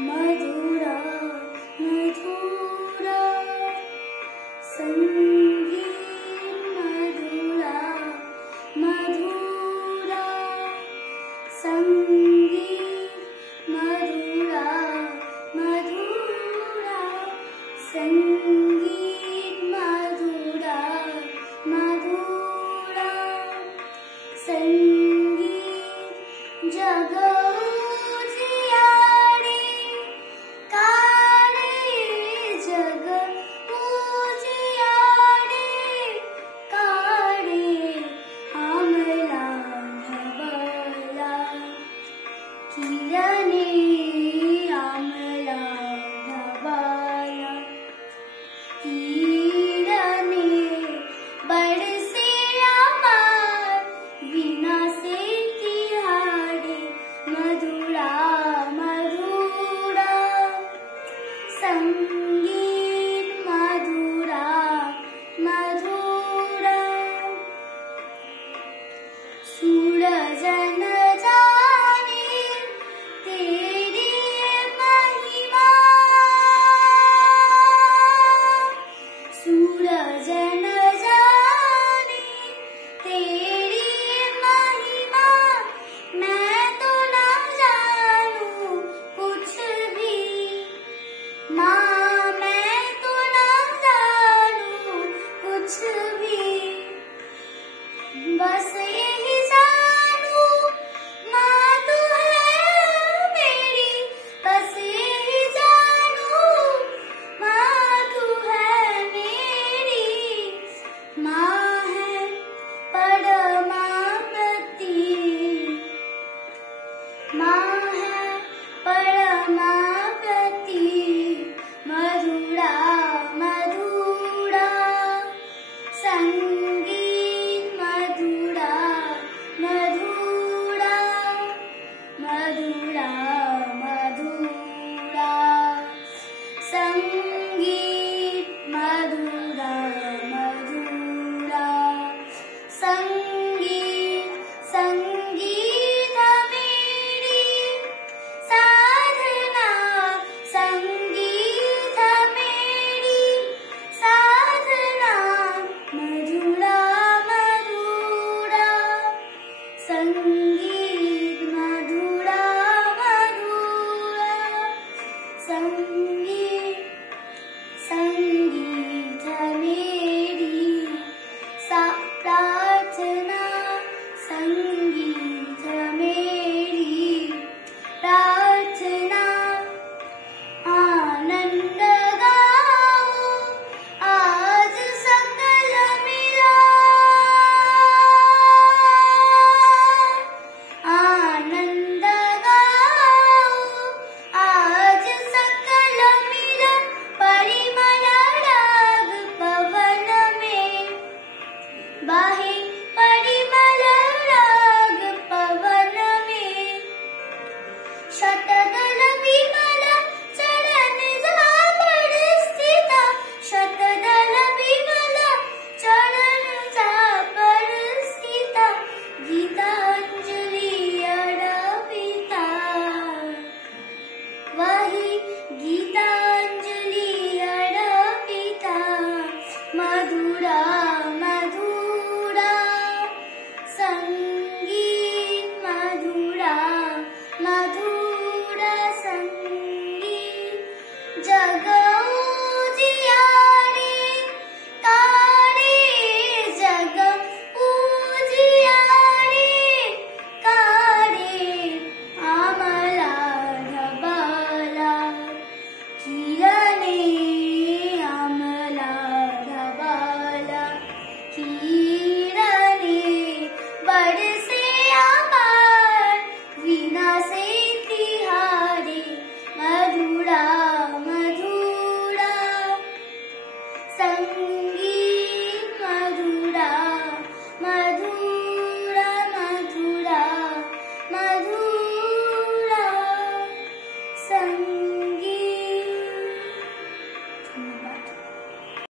मधुरा मधुरा संगीत मधुरा मधुरा संगीत मधुरा मधुरा संगीत मधुरा मधुरा संगीत जगो संगीत मधुरा मधुरा सूरज न जाने तेरी महिमा सूरज न जाने तेरी महिमा मैं तो ना जानूं कुछ भी माँ मैं तो ना जानूं कुछ भी बस यही जानूं माँ तू है मेरी बस यही जानूं माँ तू है मेरी माँ है परमापति माँ है परमापति मधुरा मधुरा संगीत मधुरा मधुरा मधुरा मधुरा संगीत मधुरा मधुरा संगीत संगीत मेरी साधना संगीत मेरी साधना मधुरा मधुरा संगीत